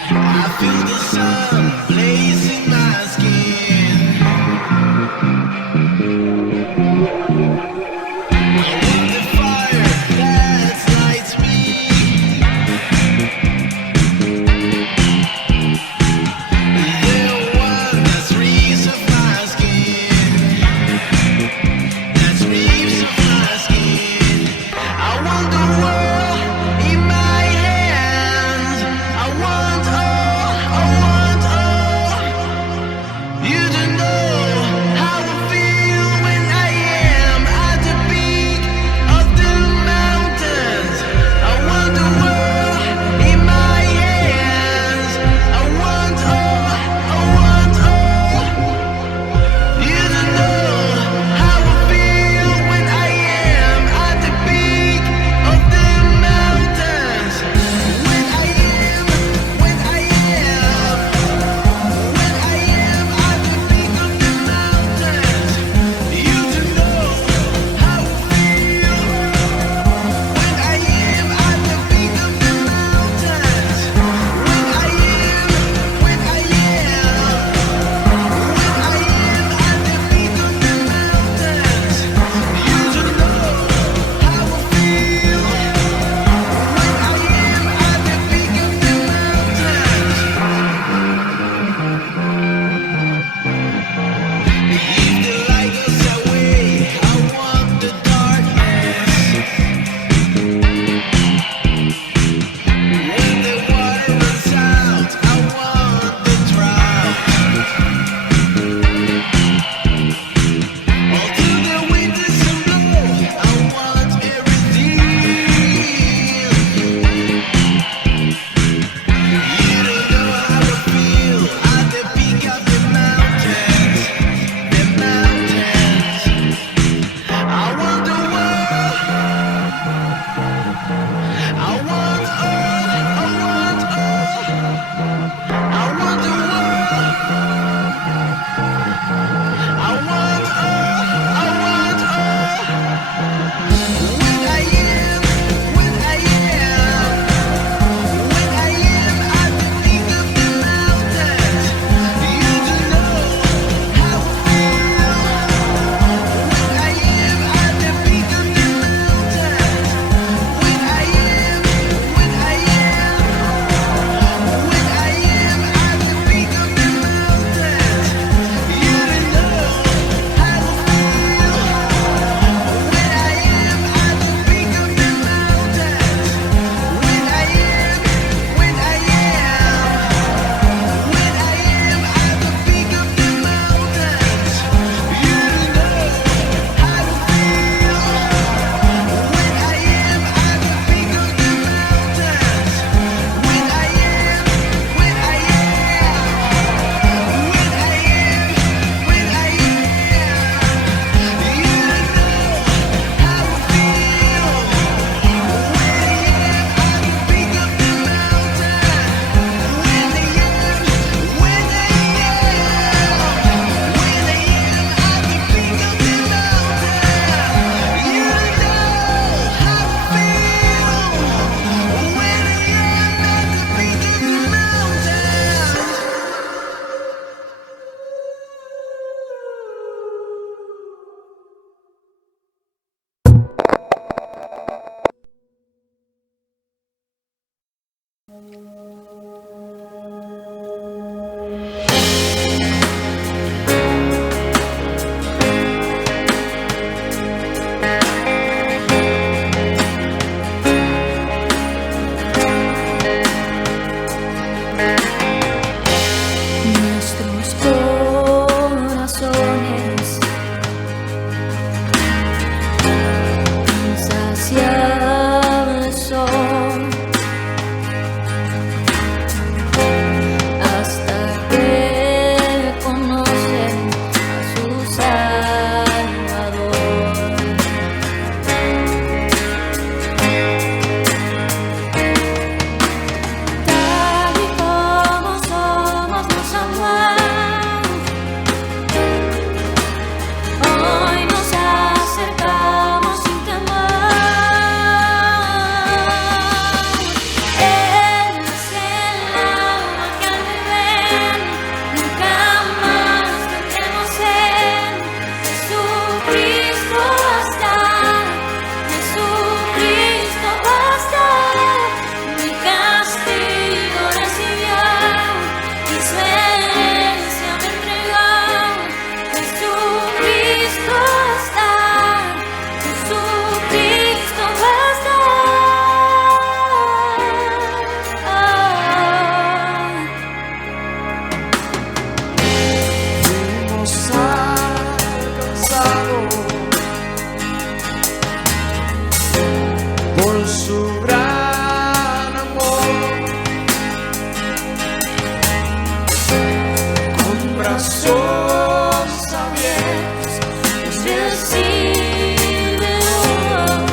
I feel the sun blazing my skin. I want the fire that lights me. The one that reaves of my skin. That reaves of my skin. I want the world in my hands. I want all. I want all. corazones abiertos nos recibe hoy.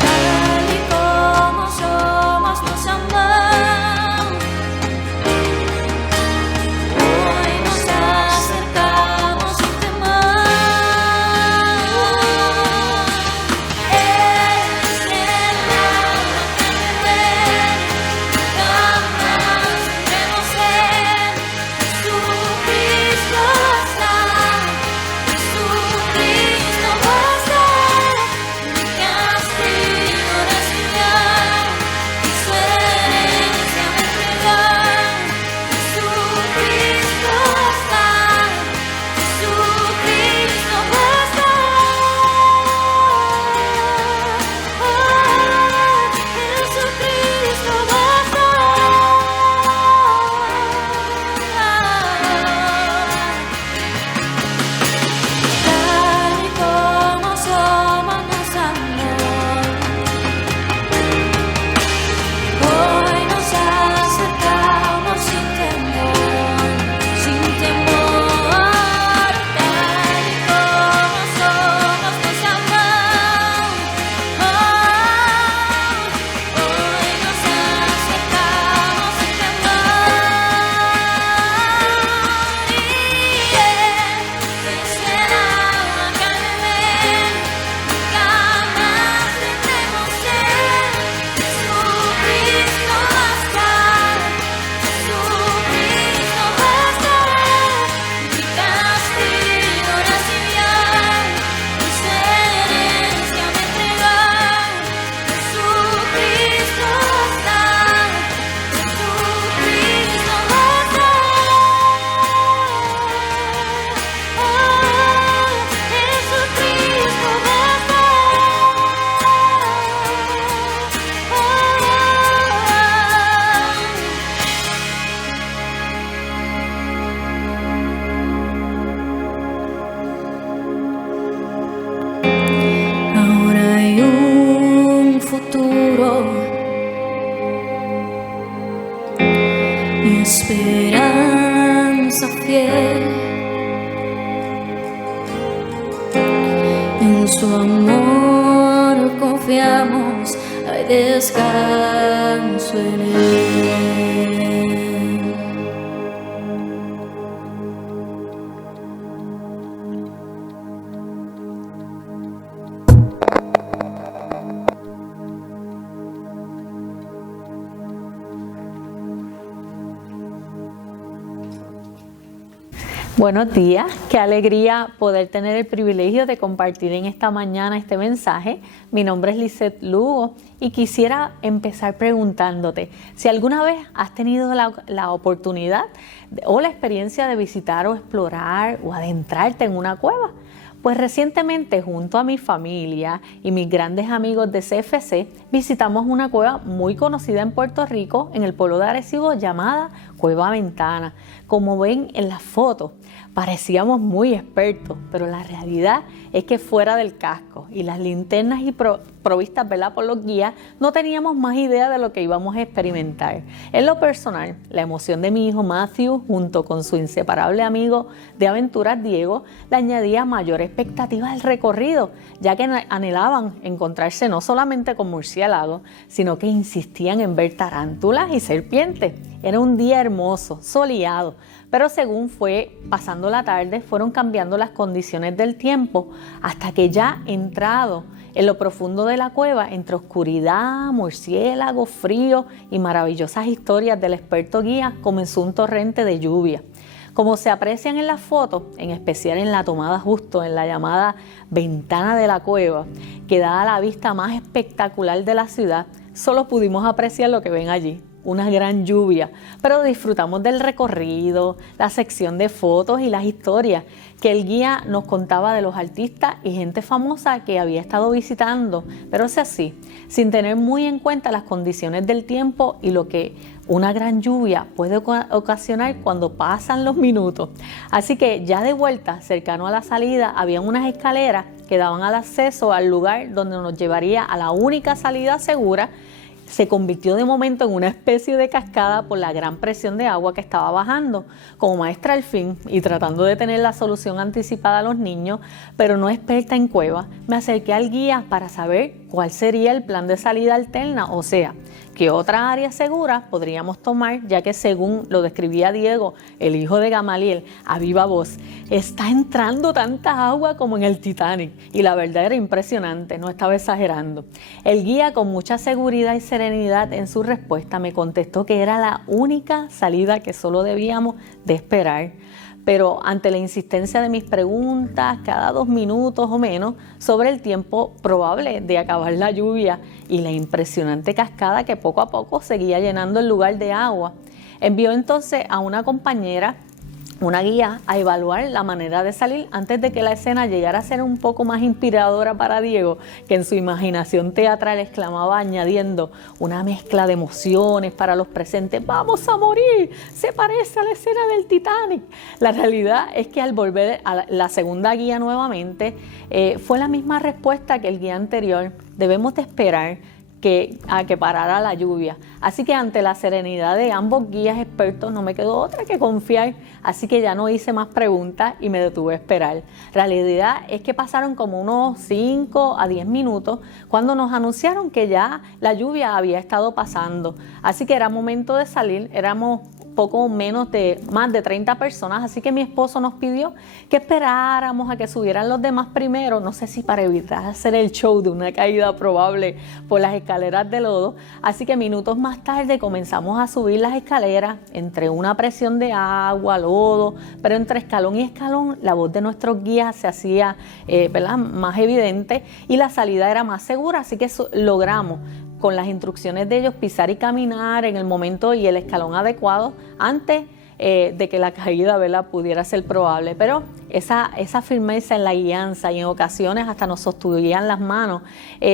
Tal y como somos nos amamos. Hoy nos acercamos sin temor. Es el alma que me jamás tendremos en Jesucristo basta, Jesucristo basta. Mi castigo recibirá y su herencia me entregará. Jesucristo basta, Jesucristo basta. Jesucristo basta. Tal y como somos nos amó. Hoy nos acercamos sin temor, sin temor. Tal y como somos nos amó. Hoy nos acercamos sin temor. Y es el agua que me ven, jamás tendremos sed. Jesucristo basta, Jesucristo basta. Mi castigo recibirá y su herencia me entregará. Jesucristo basta, Jesucristo basta. Jesucristo basta. Ahora hay un futuro y esperanza fiel. En su amor confiamos, hay descanso en él. Buenos días, qué alegría poder tener el privilegio de compartir en esta mañana este mensaje. Mi nombre es Lisette Lugo y quisiera empezar preguntándote si alguna vez has tenido la oportunidad o la experiencia de visitar o explorar o adentrarte en una cueva. Pues recientemente, junto a mi familia y mis grandes amigos de CFC, visitamos una cueva muy conocida en Puerto Rico, en el pueblo de Arecibo, llamada Cueva Ventana. Como ven en las fotos, parecíamos muy expertos, pero la realidad es que fuera del casco y las linternas y provistas, ¿verdad?, por los guías, no teníamos más idea de lo que íbamos a experimentar. En lo personal, la emoción de mi hijo Matthew, junto con su inseparable amigo de aventuras Diego, le añadía mayor expectativa al recorrido, ya que anhelaban encontrarse no solamente con murciélagos, sino que insistían en ver tarántulas y serpientes. Era un día hermoso, soleado, pero según fue pasando la tarde, fueron cambiando las condiciones del tiempo hasta que ya entrado en lo profundo de la cueva, entre oscuridad, murciélagos, frío y maravillosas historias del experto guía, comenzó un torrente de lluvia. Como se aprecian en las fotos, en especial en la tomada justo en la llamada ventana de la cueva, que da a la vista más espectacular de la ciudad, solo pudimos apreciar lo que ven allí. Una gran lluvia, pero disfrutamos del recorrido, la sección de fotos y las historias que el guía nos contaba de los artistas y gente famosa que había estado visitando, pero es así, sin tener muy en cuenta las condiciones del tiempo y lo que una gran lluvia puede ocasionar cuando pasan los minutos. Así que ya de vuelta, cercano a la salida, había unas escaleras que daban al acceso al lugar donde nos llevaría a la única salida segura, se convirtió de momento en una especie de cascada por la gran presión de agua que estaba bajando. Como maestra al fin y tratando de tener la solución anticipada a los niños, pero no experta en cuevas, me acerqué al guía para saber cuál sería el plan de salida alterna, o sea, qué otra área segura podríamos tomar, ya que según lo describía Diego, el hijo de Gamaliel, a viva voz, está entrando tanta agua como en el Titanic. Y la verdad era impresionante, no estaba exagerando. El guía, con mucha seguridad y serenidad en su respuesta, me contestó que era la única salida que solo debíamos de esperar. Pero ante la insistencia de mis preguntas cada 2 minutos o menos sobre el tiempo probable de acabar la lluvia y la impresionante cascada que poco a poco seguía llenando el lugar de agua, envió entonces a una compañera, una guía, a evaluar la manera de salir antes de que la escena llegara a ser un poco más inspiradora para Diego, que en su imaginación teatral exclamaba añadiendo una mezcla de emociones para los presentes: ¡vamos a morir! ¡Se parece a la escena del Titanic! La realidad es que al volver a la segunda guía nuevamente, fue la misma respuesta que el guía anterior: debemos de esperar a que parara la lluvia. Así que ante la serenidad de ambos guías expertos no me quedó otra que confiar, así que ya no hice más preguntas y me detuve a esperar. La realidad es que pasaron como unos 5 a 10 minutos cuando nos anunciaron que ya la lluvia había estado pasando, así que era momento de salir. Éramos poco menos de más de 30 personas, así que mi esposo nos pidió que esperáramos a que subieran los demás primero, no sé si para evitar hacer el show de una caída probable por las escaleras de lodo. Así que minutos más tarde comenzamos a subir las escaleras entre una presión de agua, lodo, pero entre escalón y escalón la voz de nuestros guías se hacía más evidente y la salida era más segura, así que logramos, con las instrucciones de ellos, pisar y caminar en el momento y el escalón adecuado antes de que la caída, ¿verdad?, pudiera ser probable. Pero esa firmeza en la guianza, y en ocasiones hasta nos sostenían las manos,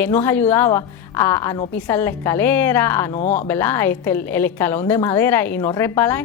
nos ayudaba a no pisar la escalera, a no, ¿verdad?, el escalón de madera y no resbalar.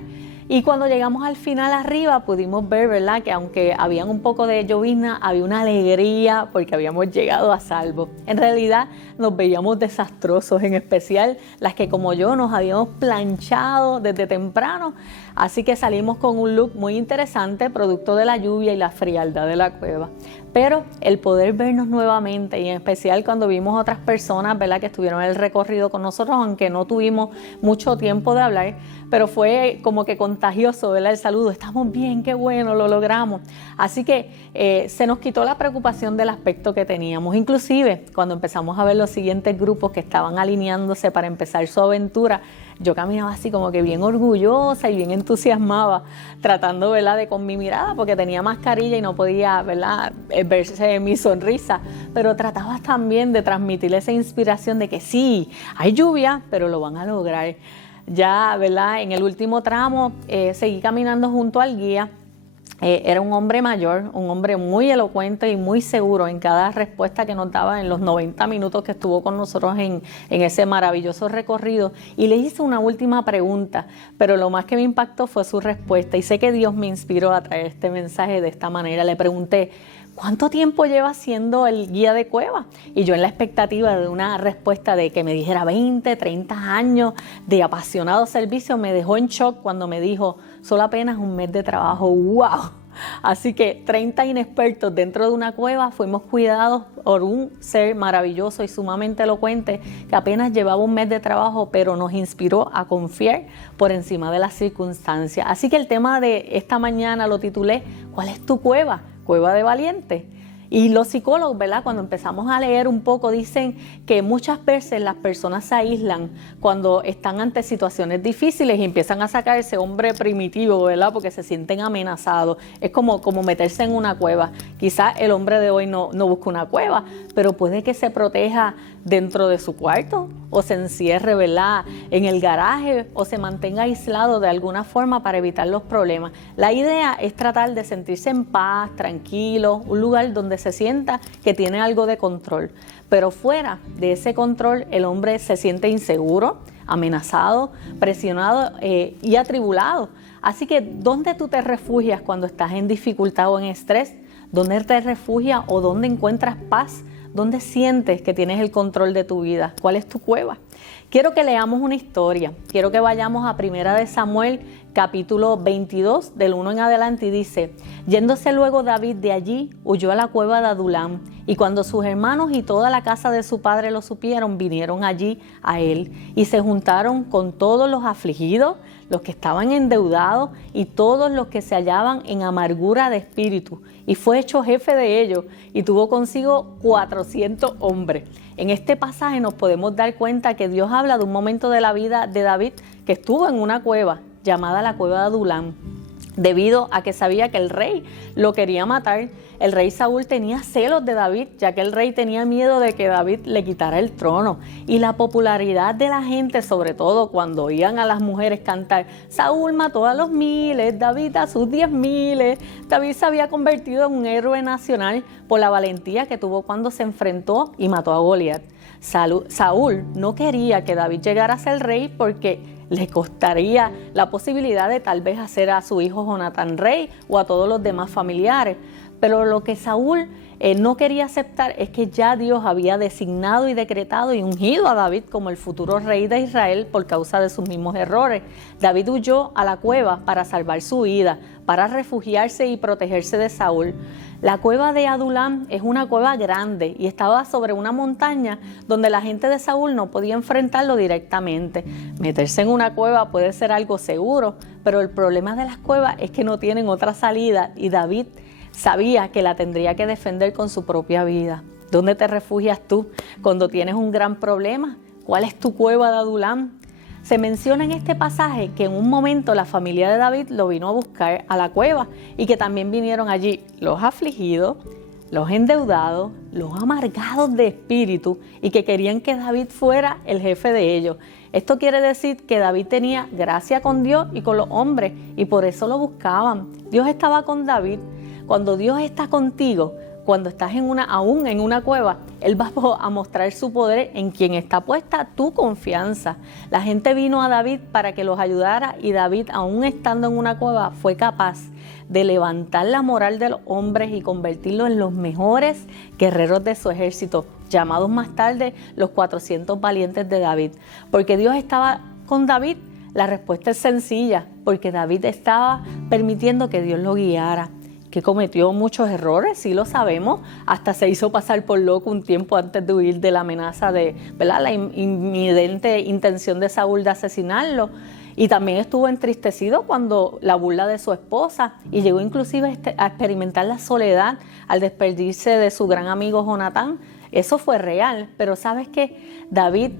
Y cuando llegamos al final arriba pudimos ver, ¿verdad?, que aunque había un poco de llovizna, había una alegría porque habíamos llegado a salvo. En realidad nos veíamos desastrosos, en especial las que como yo nos habíamos planchado desde temprano. Así que salimos con un look muy interesante, producto de la lluvia y la frialdad de la cueva. Pero el poder vernos nuevamente, y en especial cuando vimos otras personas, ¿verdad?, que estuvieron en el recorrido con nosotros, aunque no tuvimos mucho tiempo de hablar, pero fue como que contagioso, ¿verdad?, el saludo: estamos bien, qué bueno, lo logramos. Así que se nos quitó la preocupación del aspecto que teníamos. Inclusive cuando empezamos a ver los siguientes grupos que estaban alineándose para empezar su aventura, yo caminaba así como que bien orgullosa y bien entusiasmada, tratando, ¿verdad?, de con mi mirada, porque tenía mascarilla y no podía, ¿verdad?, verse mi sonrisa, pero trataba también de transmitir esa inspiración de que sí, hay lluvia, pero lo van a lograr. Ya, ¿verdad?, en el último tramo seguí caminando junto al guía. Era un hombre mayor, un hombre muy elocuente y muy seguro en cada respuesta que nos daba en los 90 minutos que estuvo con nosotros en ese maravilloso recorrido. Y le hice una última pregunta, pero lo más que me impactó fue su respuesta. Y sé que Dios me inspiró a traer este mensaje de esta manera. Le pregunté: ¿cuánto tiempo lleva siendo el guía de cueva? Y yo, en la expectativa de una respuesta de que me dijera 20, 30 años de apasionado servicio, me dejó en shock cuando me dijo: solo apenas 1 mes de trabajo. ¡Wow! Así que 30 inexpertos dentro de una cueva fuimos cuidados por un ser maravilloso y sumamente elocuente que apenas llevaba 1 mes de trabajo, pero nos inspiró a confiar por encima de las circunstancias. Así que el tema de esta mañana lo titulé: ¿cuál es tu cueva? Cueva de valiente. Y los psicólogos, ¿verdad?, cuando empezamos a leer un poco, dicen que muchas veces las personas se aíslan cuando están ante situaciones difíciles y empiezan a sacar ese hombre primitivo, ¿verdad?, porque se sienten amenazados. Es como meterse en una cueva. Quizás el hombre de hoy no busca una cueva, pero puede que se proteja dentro de su cuarto, o se encierre, ¿verdad?, en el garaje, o se mantenga aislado de alguna forma para evitar los problemas. La idea es tratar de sentirse en paz, tranquilo, un lugar donde se sienta que tiene algo de control. Pero fuera de ese control, el hombre se siente inseguro, amenazado, presionado y atribulado. Así que, ¿dónde tú te refugias cuando estás en dificultad o en estrés? ¿Dónde te refugias o dónde encuentras paz? ¿Dónde sientes que tienes el control de tu vida? ¿Cuál es tu cueva? Quiero que leamos una historia. Quiero que vayamos a 1 de Samuel, capítulo 22, del 1 en adelante, y dice: Yéndose luego David de allí, huyó a la cueva de Adulam, y cuando sus hermanos y toda la casa de su padre lo supieron, vinieron allí a él, y se juntaron con todos los afligidos, los que estaban endeudados, y todos los que se hallaban en amargura de espíritu, y fue hecho jefe de ellos, y tuvo consigo 400 hombres. En este pasaje nos podemos dar cuenta que Dios habla de un momento de la vida de David que estuvo en una cueva llamada la cueva de Adulam, debido a que sabía que el rey lo quería matar. El rey Saúl tenía celos de David, ya que el rey tenía miedo de que David le quitara el trono. Y la popularidad de la gente, sobre todo cuando oían a las mujeres cantar: Saúl mató a los miles, David a sus 10,000. David se había convertido en un héroe nacional por la valentía que tuvo cuando se enfrentó y mató a Goliat. Saúl no quería que David llegara a ser rey porque le costaría la posibilidad de tal vez hacer a su hijo Jonatán rey o a todos los demás familiares. Pero lo que Saúl no quería aceptar es que ya Dios había designado y decretado y ungido a David como el futuro rey de Israel por causa de sus mismos errores. David huyó a la cueva para salvar su vida, para refugiarse y protegerse de Saúl. La cueva de Adulam es una cueva grande y estaba sobre una montaña donde la gente de Saúl no podía enfrentarlo directamente. Meterse en una cueva puede ser algo seguro, pero el problema de las cuevas es que no tienen otra salida, y David sabía que la tendría que defender con su propia vida. ¿Dónde te refugias tú cuando tienes un gran problema? ¿Cuál es tu cueva de Adulam? Se menciona en este pasaje que en un momento la familia de David lo vino a buscar a la cueva, y que también vinieron allí los afligidos, los endeudados, los amargados de espíritu, y que querían que David fuera el jefe de ellos. Esto quiere decir que David tenía gracia con Dios y con los hombres, y por eso lo buscaban. Dios estaba con David. Cuando Dios está contigo, cuando estás aún en una cueva, Él va a mostrar su poder en quien está puesta tu confianza. La gente vino a David para que los ayudara, y David, aún estando en una cueva, fue capaz de levantar la moral de los hombres y convertirlos en los mejores guerreros de su ejército, llamados más tarde los 400 valientes de David. Porque Dios estaba con David, la respuesta es sencilla: porque David estaba permitiendo que Dios lo guiara. Que cometió muchos errores, sí lo sabemos, hasta se hizo pasar por loco un tiempo antes de huir de la amenaza de, ¿verdad?, la inminente intención de Saúl de asesinarlo, y también estuvo entristecido cuando la burla de su esposa, y llegó inclusive a experimentar la soledad al despedirse de su gran amigo Jonatán. Eso fue real, pero ¿sabes qué? David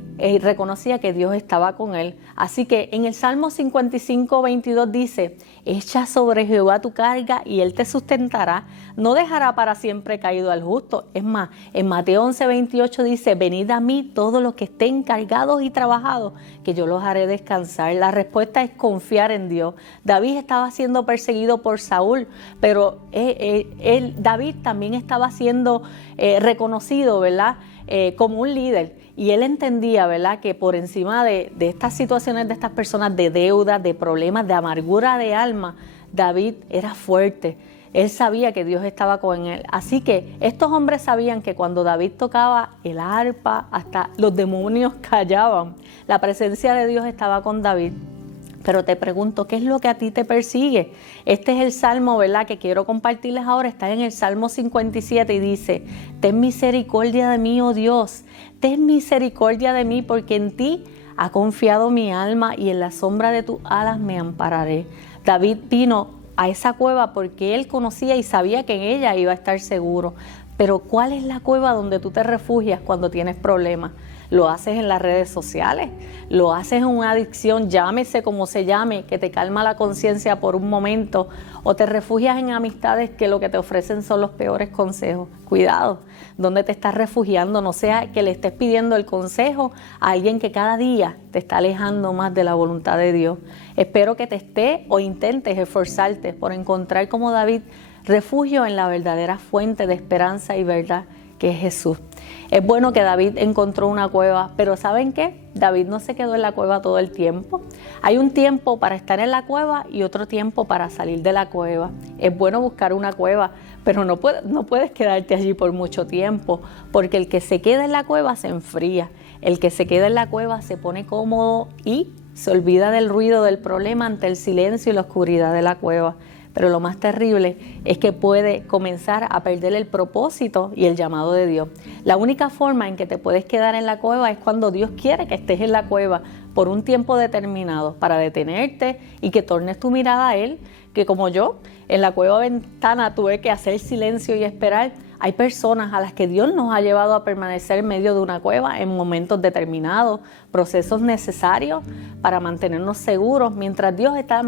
reconocía que Dios estaba con él. Así que en el Salmo 55:22 dice: echa sobre Jehová tu carga y Él te sustentará, no dejará para siempre caído al justo. Es más, en Mateo 11:28 dice: venid a mí todos los que estén cargados y trabajados, que yo los haré descansar. La respuesta es confiar en Dios. David estaba siendo perseguido por Saúl, pero David también estaba siendo reconocido, ¿verdad?, como un líder, y él entendía, ¿verdad?, que por encima de estas situaciones de estas personas, de deuda, de problemas, de amargura de alma, David era fuerte. Él sabía que Dios estaba con él. Así que estos hombres sabían que cuando David tocaba el arpa, hasta los demonios callaban. La presencia de Dios estaba con David. Pero te pregunto, ¿qué es lo que a ti te persigue? Este es el salmo, ¿verdad?, que quiero compartirles ahora. Está en el Salmo 57 y dice: ten misericordia de mí, oh Dios, ten misericordia de mí, porque en ti ha confiado mi alma, y en la sombra de tus alas me ampararé. David vino a esa cueva porque él conocía y sabía que en ella iba a estar seguro. Pero ¿cuál es la cueva donde tú te refugias cuando tienes problemas? ¿Lo haces en las redes sociales? ¿Lo haces en una adicción, llámese como se llame, que te calma la conciencia por un momento? ¿O te refugias en amistades que lo que te ofrecen son los peores consejos? Cuidado, ¿dónde te estás refugiando? No sea que le estés pidiendo el consejo a alguien que cada día te está alejando más de la voluntad de Dios. Espero que te estés o intentes esforzarte por encontrar, como David, refugio en la verdadera fuente de esperanza y verdad, que es Jesús. Es bueno que David encontró una cueva, pero ¿saben qué? David no se quedó en la cueva todo el tiempo. Hay un tiempo para estar en la cueva y otro tiempo para salir de la cueva. Es bueno buscar una cueva, pero no puedes quedarte allí por mucho tiempo, porque el que se queda en la cueva se enfría. El que se queda en la cueva se pone cómodo y se olvida del ruido del problema ante el silencio y la oscuridad de la cueva. Pero lo más terrible es que puede comenzar a perder el propósito y el llamado de Dios. La única forma en que te puedes quedar en la cueva es cuando Dios quiere que estés en la cueva por un tiempo determinado, para detenerte y que tornes tu mirada a Él, que como yo, en la cueva ventana tuve que hacer silencio y esperar. Hay personas a las que Dios nos ha llevado a permanecer en medio de una cueva en momentos determinados, procesos necesarios para mantenernos seguros, mientras Dios está,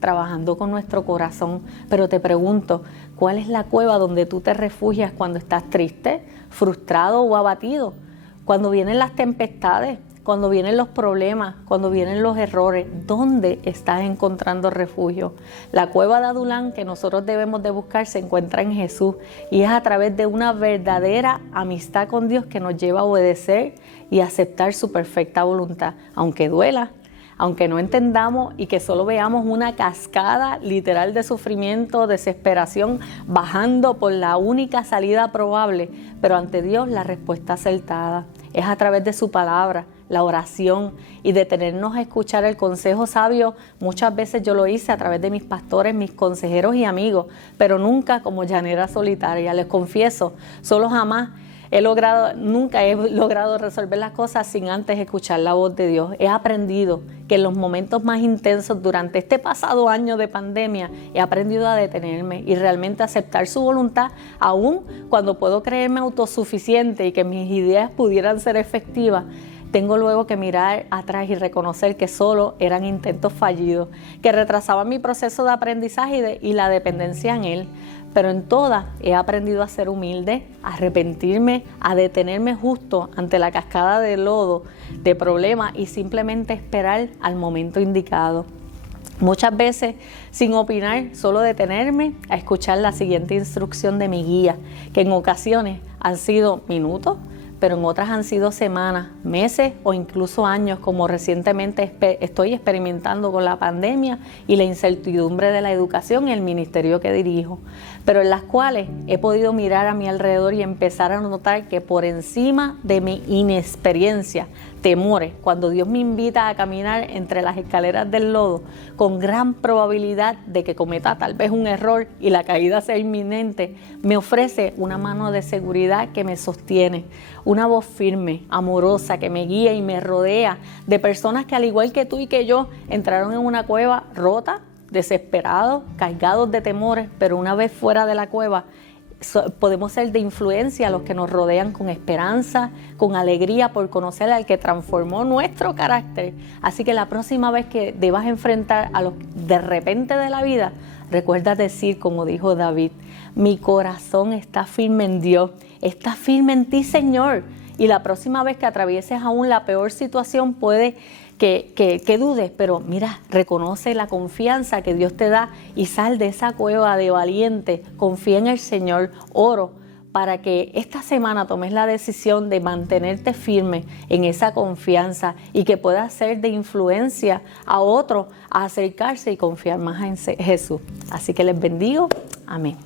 trabajando con nuestro corazón. Pero te pregunto, ¿cuál es la cueva donde tú te refugias cuando estás triste, frustrado o abatido? Cuando vienen las tempestades, cuando vienen los problemas, cuando vienen los errores, ¿dónde estás encontrando refugio? La cueva de Adulán que nosotros debemos de buscar se encuentra en Jesús, y es a través de una verdadera amistad con Dios que nos lleva a obedecer y aceptar su perfecta voluntad, aunque duela, aunque no entendamos y que solo veamos una cascada literal de sufrimiento, desesperación, bajando por la única salida probable, pero ante Dios la respuesta acertada. Es a través de su palabra, la oración y detenernos a escuchar el consejo sabio. Muchas veces yo lo hice a través de mis pastores, mis consejeros y amigos, pero nunca como llanera solitaria. Les confieso, nunca he logrado resolver las cosas sin antes escuchar la voz de Dios. He aprendido que en los momentos más intensos durante este pasado año de pandemia, he aprendido a detenerme y realmente aceptar su voluntad, aun cuando puedo creerme autosuficiente y que mis ideas pudieran ser efectivas. Tengo luego que mirar atrás y reconocer que solo eran intentos fallidos, que retrasaban mi proceso de aprendizaje y la dependencia en Él. Pero en todas he aprendido a ser humilde, a arrepentirme, a detenerme justo ante la cascada de lodo, de problemas y simplemente esperar al momento indicado. Muchas veces, sin opinar, solo detenerme a escuchar la siguiente instrucción de mi guía, que en ocasiones han sido minutos, pero en otras han sido semanas, meses o incluso años, como recientemente estoy experimentando con la pandemia y la incertidumbre de la educación y el ministerio que dirijo, pero en las cuales he podido mirar a mi alrededor y empezar a notar que por encima de mi inexperiencia, temores, cuando Dios me invita a caminar entre las escaleras del lodo, con gran probabilidad de que cometa tal vez un error y la caída sea inminente, me ofrece una mano de seguridad que me sostiene, una voz firme, amorosa, que me guía y me rodea de personas que al igual que tú y que yo entraron en una cueva rota, desesperados, cargados de temores, pero una vez fuera de la cueva podemos ser de influencia a los que nos rodean con esperanza, con alegría por conocer al que transformó nuestro carácter. Así que la próxima vez que debas enfrentar a los de repente de la vida, recuerda decir, como dijo David, mi corazón está firme en Dios, está firme en ti, Señor. Y la próxima vez que atravieses aún la peor situación puede que dudes, pero reconoce la confianza que Dios te da y sal de esa cueva de valiente. Confía en el Señor. Oro para que esta semana tomes la decisión de mantenerte firme en esa confianza y que puedas ser de influencia a otros a acercarse y confiar más en Jesús. Así que les bendigo. Amén.